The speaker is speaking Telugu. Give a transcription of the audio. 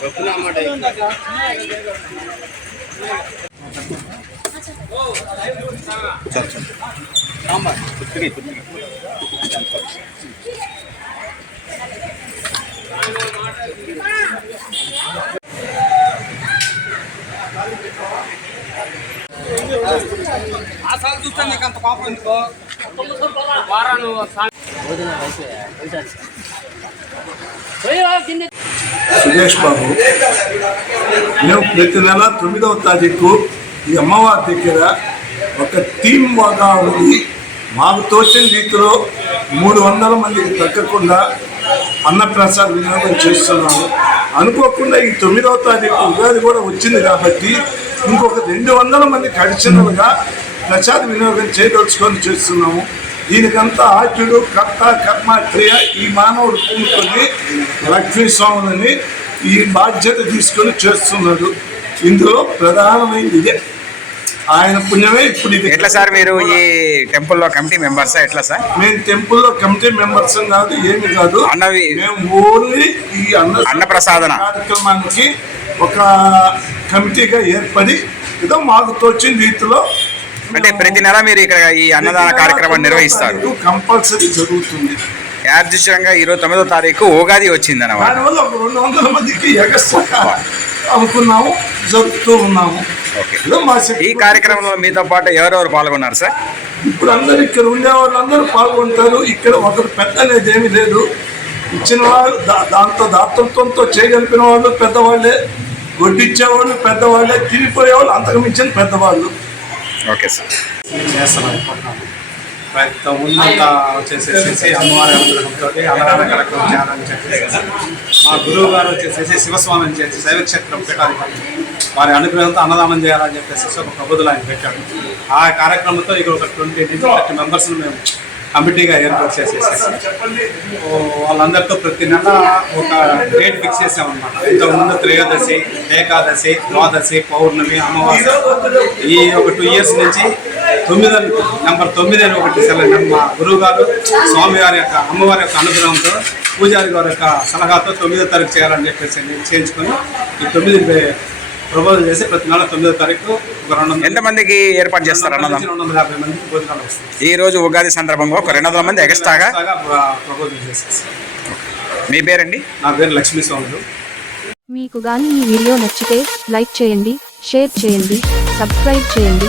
చెప్తున్నమాట సాంబార్ పుత్తికి పుత్తికి ఆ సార్ చూస్తే నీకు అంత కోపం ఎందుకో? వారాను భోజనం అయితే సురేష్ బాబు మేము ప్రతి నెల తొమ్మిదవ తారీఖు ఈ అమ్మవారి దగ్గర ఒక థీమ్ బాగా ఉంది. మాకు తోచిన రీతిలో మూడు వందల మందికి తగ్గకుండా అన్నప్రసాద వినియోగం చేస్తున్నాము. అనుకోకుండా ఈ తొమ్మిదవ తారీఖు ఉగాది కూడా వచ్చింది కాబట్టి ఇంకొక రెండు వందల మందికి అడిషనల్గా ప్రసాద వినియోగం చేయదలుచుకొని చేస్తున్నాము. దీనికంతా ఆద్యుడు కర్త కర్మ క్రియ ఈ మానవుడు పూనుకొని లక్ష్మీ స్వాములని ఈ బాధ్యత తీసుకొని చేస్తున్నాడు. ఇందులో ప్రధానమైనది ఇదే. ఆయన పుణ్యమే ఇప్పుడు ఇది. ఎట్లా సార్ మీరు ఈ టెంపుల్లో కమిటీ మెంబర్సా? ఎట్లా సార్? మేము టెంపుల్లో కమిటీ మెంబర్స్ కాదు ఏమి కాదు. అన్నవి మేము ఓన్లీ ఈ అన్న అన్నప్రసాదన. కార్యక్రమానికి ఒక కమిటీగా ఏర్పడి ఏదో మాకు తోచిన రీతిలో అంటే ప్రతి నెల మీరు ఇక్కడ ఈ అన్నదాన కార్యక్రమం నిర్వహిస్తారు. కంపల్సరీ జరుగుతుంది. యాదృశ్యంగా ఇరవై తొమ్మిదో తారీఖు ఉగాది వచ్చింది అన్నమాట దానివల్ల ఒక రెండు వందల మందికి ఎగస్ట్రా అనుకున్నాము జరుపుతూ ఉన్నాము. ఓకే. ఏదో మా శక్తి ఈ కార్యక్రమంలో మీతో పాటు ఎవరెవరు పాల్గొన్నారు సార్? ఇప్పుడు అందరు ఇక్కడ ఉండే వాళ్ళందరూ పాల్గొంటారు. ఇక్కడ ఒకరు పెద్ద అనేది ఏమీ లేదు. ఇచ్చిన వాళ్ళు దా- దాంతో దాతృత్వంతో చేయగలిపిన వాళ్ళు పెద్దవాళ్ళే గొడ్డిచ్చేవాళ్ళు పెద్దవాళ్ళే తిరిగిపోయేవాళ్ళు అంతకు మించిన పెద్దవాళ్ళు. Okay sir. ప్రయత్నం ఉన్నంత వచ్చేసేసి అమ్మవారి అనుగ్రహంతో అన్నదాన కార్యక్రమం చేయాలని చెప్పేసి మా గురువు గారు వచ్చేసేసి శివస్వామి చేసి శైవక్షేత్రం పెట్టాలి వారి అనుగ్రహంతో అన్నదానం చేయాలని చెప్పేసి ఒక ప్రబుద్ధులు ఆయన పెట్టాడు ఆ కార్యక్రమంతో ఇక్కడ ఒక ట్వంటీ నుంచి థర్టీ మెంబర్స్ని మేము కమిటీగా ఏర్పాటు చేసేసేసి వాళ్ళందరితో ప్రతి నెల ఒక డేట్ ఫిక్స్ చేసామన్నమాట. ఇంతకుముందు త్రయోదశి ఏకాదశి ద్వాదశి పౌర్ణమి అమావాస్య ఈ ఒక టూ ఇయర్స్ నుంచి తొమ్మిది నెంబర్ తొమ్మిది అని ఒకటి సెలవు మా గురువు గారు స్వామివారి యొక్క అమ్మవారి యొక్క అనుగ్రహంతో పూజారి గారి యొక్క సలహాతో తొమ్మిదో తారీఖు చేయాలని చెప్పేసి చేయించుకొని ఈ తొమ్మిది ప్రపోజల్ చేసి ప్రతి నెల తొమ్మిదో తారీఖు ఒక రెండు వందల ఎంతమందికి ఏర్పాటు చేస్తారు అన్నదానం రెండు వందల యాభై మందికి భోజనాలు వస్తాయి. ఈ రోజు ఉగాది సందర్భంగా ఒక రెండు వందల మంది ఎక్స్ట్రాగా ప్రపోజల్ చేసేసి. మీ పేరండి? నా పేరు లక్ష్మీ స్వాములు మీకు గాని ఈ వీడియో నచ్చితే లైక్ చేయండి షేర్ చేయండి సబ్స్క్రైబ్ చేయండి.